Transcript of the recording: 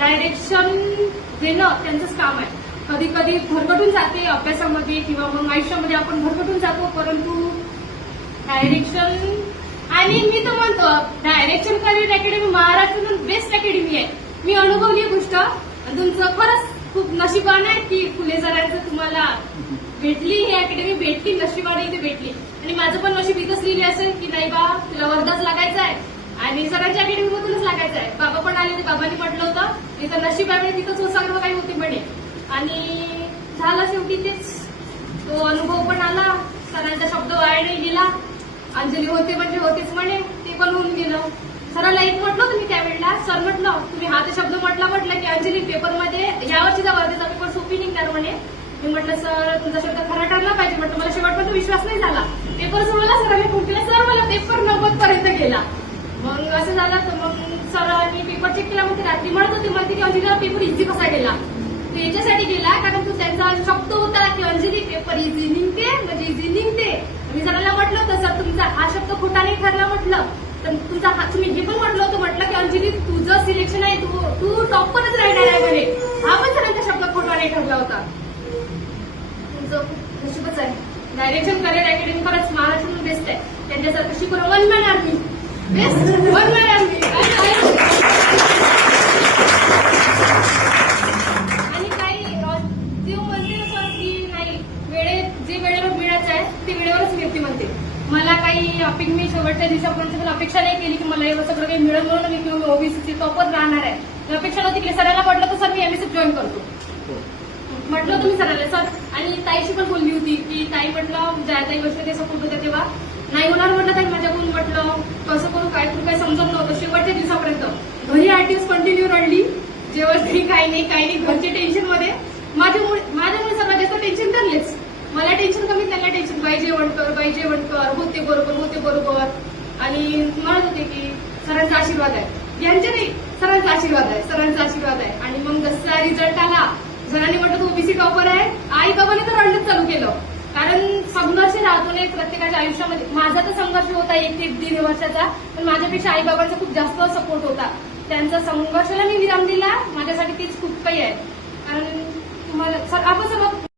Direction देणं त्यांचंच काम आहे. कधी कधी भरकटून जाते अभ्यासामध्ये किंवा मग आयुष्यामध्ये आपण भरकटून जातो, परंतु डायरेक्शन आणि मी तर म्हणतो डायरेक्शन करिअर अकॅडमी महाराष्ट्रातून बेस्ट अकॅडमी आहे. मी अनुभवली गोष्ट. तुमचं खरंच खूप नशिबान आहे की फुले सरांचं तुम्हाला भेटली, ही अकॅडमी भेटली, नशिबाने इथे भेटली. आणि माझं पण नशीब इथंच लिहिले असेल की नाही बा तुला वर्धाच लागायचं आहे आणि सरांच्या अकॅडमीमधूनच लागायचं आहे. बाबा पण आले, बाबांनी म्हटलं होतं इथं नशीब आहे, तिथंच सर्व काही होती म्हणे. आणि झालं शेवटी तेच. तो अनुभव पण आला, सरांचा शब्द वाया नाही गेला. अंजली होते म्हणजे होतेच म्हणे, ते पण होऊन गेलं. सरांना एक म्हटलं होतं मी त्यावेळेला, सर म्हटलं तुम्ही हा ते शब्द म्हटलं की अंजली पेपरमध्ये यावर्षीचा वर्धेचा पेपर सोपी निघणार म्हणे. मी म्हटलं सर तुमचा शब्द खरा ठरला पाहिजे. म्हटलं मला शेवटपर्यंत विश्वास नाही झाला. पेपर सोडवला, सरांनी फोन केला, सर मला पेपर 90 पर्यंत गेला. मग असं झालं तर मग सरांनी पेपर चेक केला. मग रात्री म्हणत होते मला की अंजलीला पेपर इझी कसा गेला. तो याच्यासाठी गेला कारण तो त्यांचा शब्द होता की अंजली पेपर इझी निघते म्हणजे इझी निघते. मी सरांना म्हटलं होतं सर तुमचा हा शब्द खोटा नाही ठरला म्हटलं, तर तुमचा हा तुम्ही हे पण म्हटलं होतं म्हटलं की अंजली तुझं सिलेक्शन आहे, तू टॉपरच राहणार आहे म्हणे. हा पण सरांचा शब्द खोटा नाही ठरला होता. तुमचं खूप नशीबच आहे. डायरेक्शन करिअर अकॅडमी खरंच महाराष्ट्रातून बेस्ट आहे. त्यांच्यासारखं शिकवलं one man army best, one man army. आणि काही देव म्हणते सर की नाही जे वेळेवर मिळायचं आहे ते वेळेवरच मिळते म्हणते. मला काही मी शेवटच्या दिवसापर्यंत पण अपेक्षा नाही केली की मला एवढं सगळं काही मिळेल म्हणून मी किंवा ओबीसीची टॉपर राहणार आहे. अपेक्षा नव्हती की सरांना म्हटलं तर सर मी एमएसएफ जॉईन करतो म्हटलं होतं मी सरांना सर. आणि ताईशी पण बोलली होती की ताई म्हटलं ज्या ताई वर्ष ते सपोर्ट होते तेव्हा नाही होणार म्हटलं ताई माझ्याकडून. म्हटलं कसं करू काय करू काय समजत नव्हतं. शेवटच्या दिवसापर्यंत घरी आरटीएस कंटिन्यू रडली, जेवण तरी काही नाही घरच्या टेन्शन मध्ये. माझ्यामुळे सगळं जास्त टेन्शन करलेच. मला टेन्शन कमी, त्यांना टेन्शन बाई जेवण कर होते बरोबर. आणि म्हणत होते की सरांचा आशीर्वाद आहे, यांच्या नाही सरांचा आशीर्वाद आहे. आणि मग जसा रिझल्ट आला सरांनी म्हटलं तू ओबीसी टॉपर आहे, आई बाबाने तर रडणंच चालू केलं. कारण संघर्ष राहतो नाही प्रत्येकाच्या आयुष्यामध्ये. माझा तर संघर्ष होता 1 ते 1.5 वर्षाचा, पण माझ्यापेक्षा आई बाबांचा खूप जास्त सपोर्ट होता. त्यांचा संघर्षाला मी विराम दिला, माझ्यासाठी तीच खूप काही आहे. कारण तुम्हाला आपण सर्व